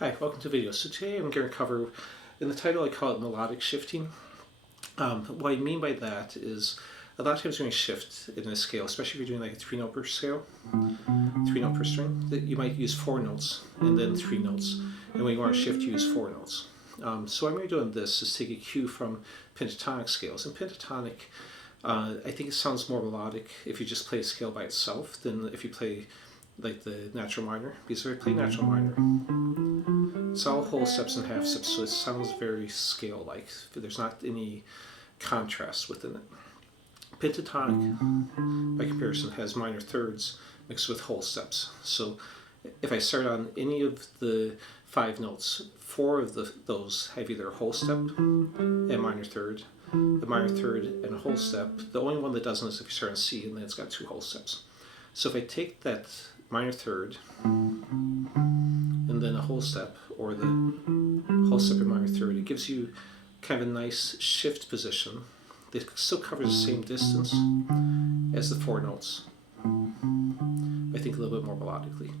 Hi, welcome to the video. So today I'm going to cover, in the title I call it melodic shifting. What I mean by that is a lot of times when you shift in a scale, especially if you're doing like a 3-note per scale, 3-note per string, that you might use 4 notes and then 3 notes. And when you want to shift, you use 4 notes. So what I'm going to do on this is take a cue from pentatonic scales. In pentatonic, I think it sounds more melodic if you just play a scale by itself than if you play like the natural minor. Because if I play natural minor, it's all whole steps and half steps, so it sounds very scale-like. There's not any contrast within it. Pentatonic, by comparison, has minor thirds mixed with whole steps. So if I start on any of the 5 notes, 4 of those have either a whole step and minor third, a minor third and a whole step. The only one that doesn't is if you start on C and then it's got 2 whole steps. So if I take that minor third and then a whole step, or the whole step and minor third, it gives you kind of a nice shift position that still covers the same distance as the 4 notes, I think a little bit more melodically.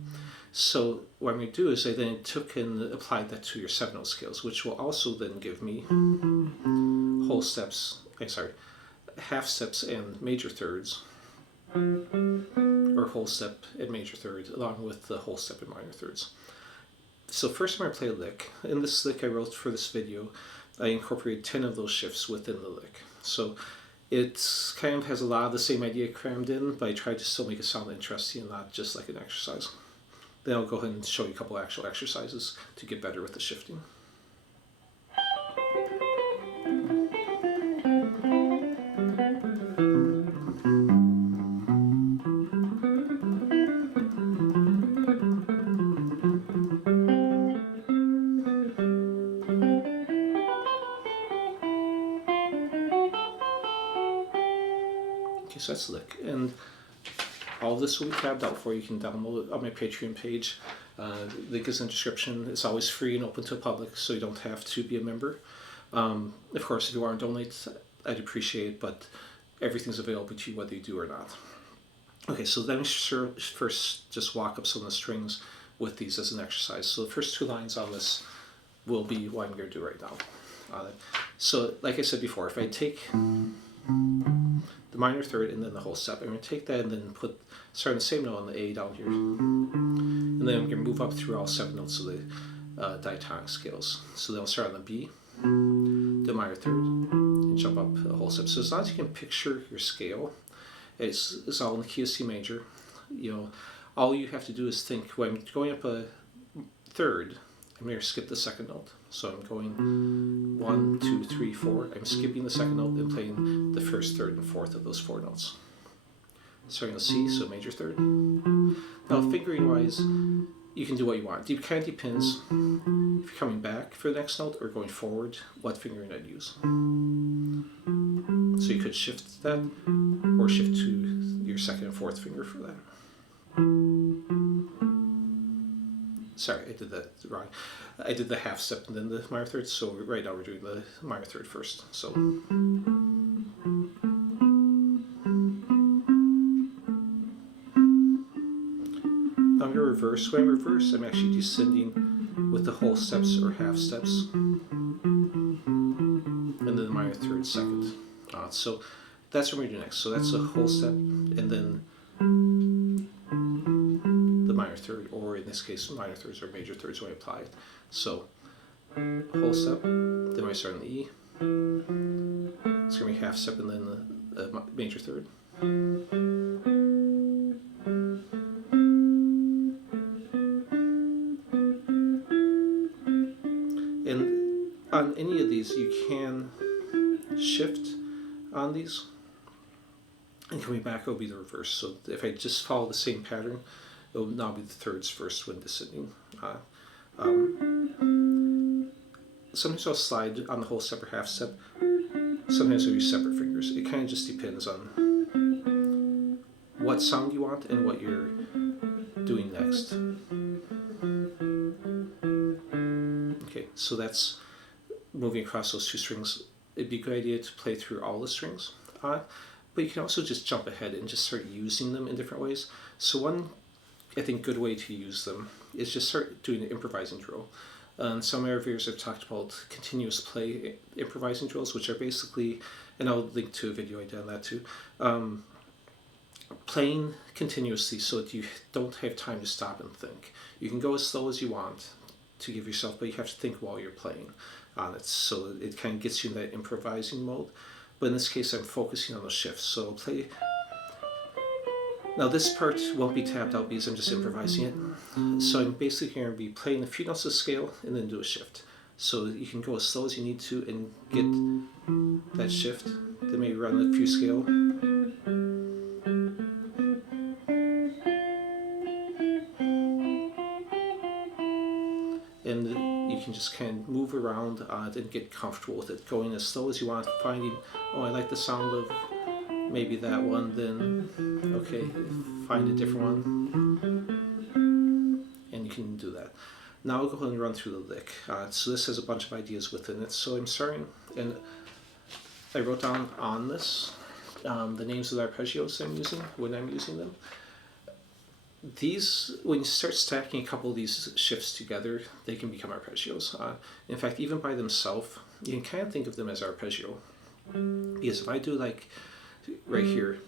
So what I'm going to do is I then took and applied that to your 7-note scales, which will also then give me whole steps, half steps and major thirds, or whole step and major third, along with the whole step and minor thirds. So first I'm going to play a lick. In this lick I wrote for this video, I incorporated 10 of those shifts within the lick. So it kind of has a lot of the same idea crammed in, but I tried to still make it sound interesting and not just like an exercise. Then I'll go ahead and show you a couple actual exercises to get better with the shifting. Okay, so that's lick, and all of this will be tabbed out for you. You can download it on my Patreon page. Link is in the description. It's always free and open to the public, so you don't have to be a member. Of course, if you want to donate, I'd appreciate it, but everything's available to you whether you do or not. Okay, so let me first just walk up some of the strings with these as an exercise. So the first 2 lines on this will be what I'm going to do right now. So like I said before, if I take the minor third and then the whole step, I'm going to take that and then start on the same note on the A down here, and then I'm going to move up through all 7 notes of the diatonic scales. So then I'll start on the B, the minor third, and jump up a whole step. So as long as you can picture your scale, it's all in the key of C major. You know, all you have to do is think, when I'm going up a third, I'm going to skip the 2nd note. So I'm going 1, 2, 3, 4. I'm skipping the 2nd note and playing the 1st, 3rd, and 4th of those 4 notes. Starting with C, so major third. Now fingering wise, you can do what you want. It kind of depends if you're coming back for the next note or going forward, what fingering I'd use. So you could shift that, or shift to your 2nd and 4th finger for that. Sorry, I did that wrong. I did the half step and then the minor third, so right now we're doing the minor third first. So I'm going to reverse. When I reverse, I'm actually descending with the whole steps or half steps, and then the minor third second. So that's what we're going to do next. So that's a whole step, and then the minor third, or in this case, minor thirds or major thirds when I apply it. So whole step, then I start on the E. It's going to be half step and then the major third. And on any of these, you can shift on these, and coming back will be the reverse. So if I just follow the same pattern, it will now be the thirds first when descending. Sometimes I'll slide on the whole step or half step. Sometimes I'll use separate fingers. It kind of just depends on what sound you want and what you're doing next. Okay, so that's moving across those 2 strings. It'd be a good idea to play through all the strings, but you can also just jump ahead and just start using them in different ways. So one I think, good way to use them is just start doing an improvising drill. And some of our viewers have talked about continuous play improvising drills, which are basically, and I'll link to a video I did on that too, playing continuously so that you don't have time to stop and think. You can go as slow as you want to give yourself, but you have to think while you're playing on it. So it kind of gets you in that improvising mode. But in this case, I'm focusing on those shifts. So I'll play. Now this part won't be tabbed out because I'm just improvising it. So I'm basically going to be playing a few notes of scale and then do a shift. So you can go as slow as you need to and get that shift. Then maybe run a few scale. And you can just kind of move around and get comfortable with it. Going as slow as you want, finding, oh, I like the sound of maybe that one, then okay, find a different one, and you can do that. Now I'll go ahead and run through the lick. So this has a bunch of ideas within it. So I'm starting, and I wrote down on this the names of the arpeggios I'm using when I'm using them. These, when you start stacking a couple of these shifts together, they can become arpeggios. In fact, even by themselves, you can kind of think of them as arpeggio. Because if I do like right here,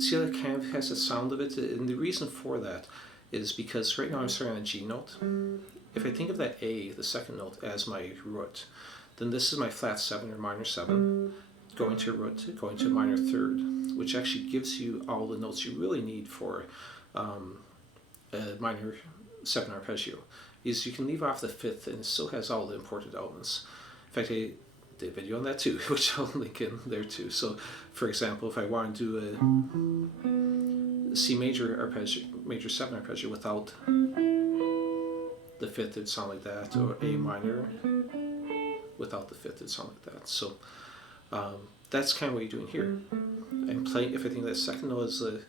see how it kind of has a sound of it? And the reason for that is because right now I'm starting on a G note. If I think of that A, the second note, as my root, then this is my flat 7 or minor 7, going to root, going to minor 3rd, which actually gives you all the notes you really need for a minor 7 arpeggio. Because you can leave off the 5th and it still has all the important elements. In fact, I did a video on that too, which I'll link in there too. So, for example, if I want to do a C major arpeggio, major 7 arpeggio without the 5th, it'd sound like that, or A minor without the 5th, it'd sound like that. So that's kind of what you're doing here. I'm playing, if I think that second note is the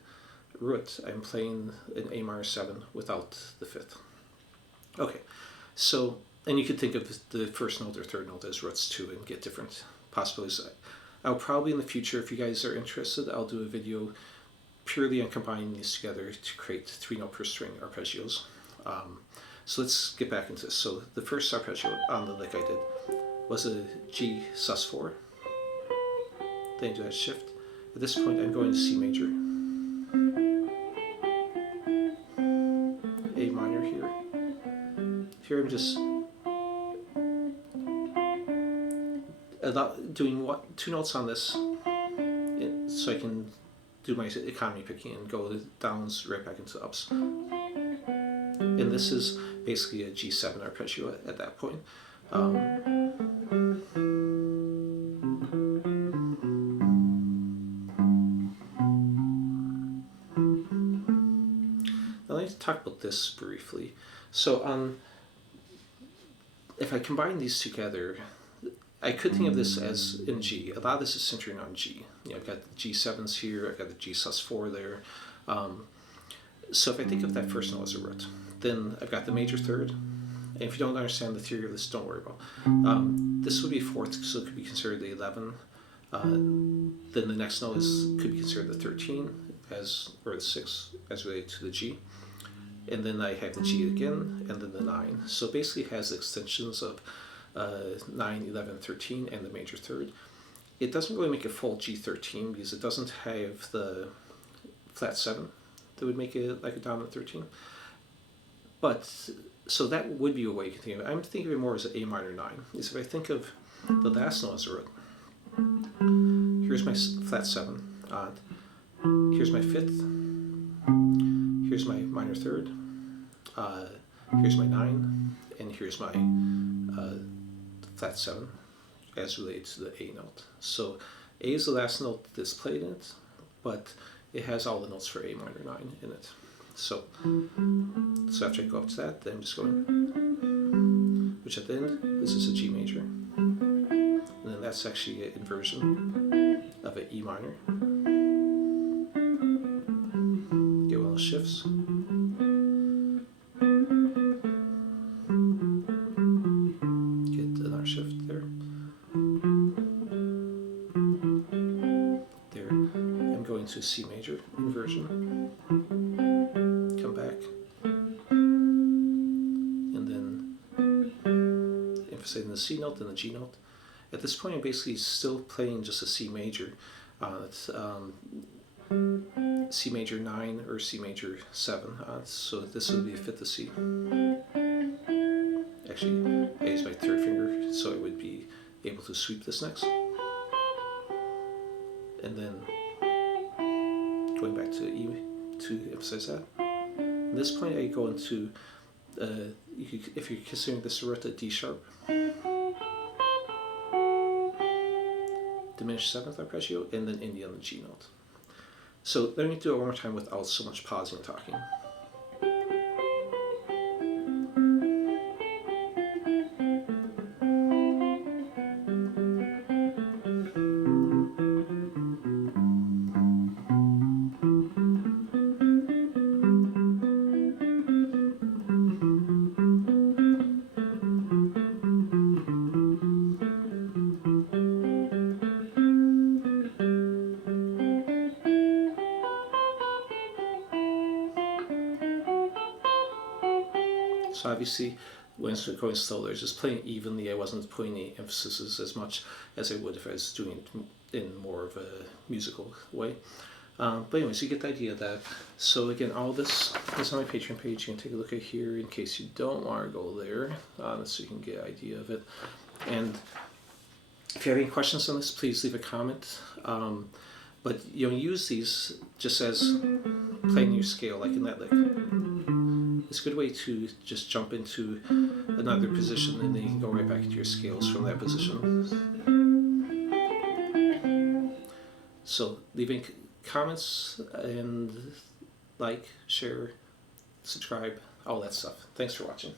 root, I'm playing an A minor 7 without the 5th. Okay, so, and you could think of the first note or third note as roots too and get different possibilities. I'll probably in the future, if you guys are interested, I'll do a video purely on combining these together to create 3-note per string arpeggios. So let's get back into this. So the first arpeggio on the lick I did was a G sus4. Then I do that shift. At this point I'm going to C major. A minor here. Here I'm just doing 2 notes on this so I can do my economy picking and go downs right back into ups. And this is basically a G7 arpeggio at that point. Now I need to talk about this briefly. So if I combine these together, I could think of this as in G. A lot of this is centering on G. You know, I've got the G7s here, I've got the G sus4 there. So if I think of that first note as a root, then I've got the major 3rd. And if you don't understand the theory of this, don't worry about. This would be 4th, so it could be considered the 11. Then the next note could be considered the 13, or the 6, as related to the G. And then I have the G again, and then the 9. So it basically has extensions of 9, 11, 13, and the major 3rd. It doesn't really make a full G13 because it doesn't have the flat 7 that would make it like a dominant 13. But, so that would be a way you can think of it. I'm thinking of it more as an A minor 9. Is if I think of the last note as a root, here's my flat 7 odd, here's my 5th, here's my minor 3rd, here's my 9, and here's my flat 7 as related to the A note. So A is the last note that's played in it, but it has all the notes for A minor 9 in it. So after I go up to that, then I'm just going, which at the end, this is a G major. And then that's actually an inversion of an E minor. Get one of those shifts. Get another shift there. There. I'm going to C major inversion. emphasizing the C note and the G note. At this point, I'm basically still playing just a C major. It's C major 9 or C major 7. So this would be a fifth of C. Actually, I use my third finger, so I would be able to sweep this next. And then going back to E to emphasize that. At this point, I go into, if you're considering this root, a D sharp, diminished 7th arpeggio, and then India on the G note. So let me do it one more time without so much pausing and talking. So obviously, when it's going slow, there's just playing evenly. I wasn't putting the emphasis as much as I would if I was doing it in more of a musical way. But anyways, you get the idea of that. So again, all this is on my Patreon page. You can take a look at here in case you don't want to go there, so you can get an idea of it. And if you have any questions on this, please leave a comment. But use these just as playing your scale, like in that lick. It's a good way to just jump into another position and then you can go right back into your scales from that position. So leaving comments and like, share, subscribe, all that stuff. Thanks for watching.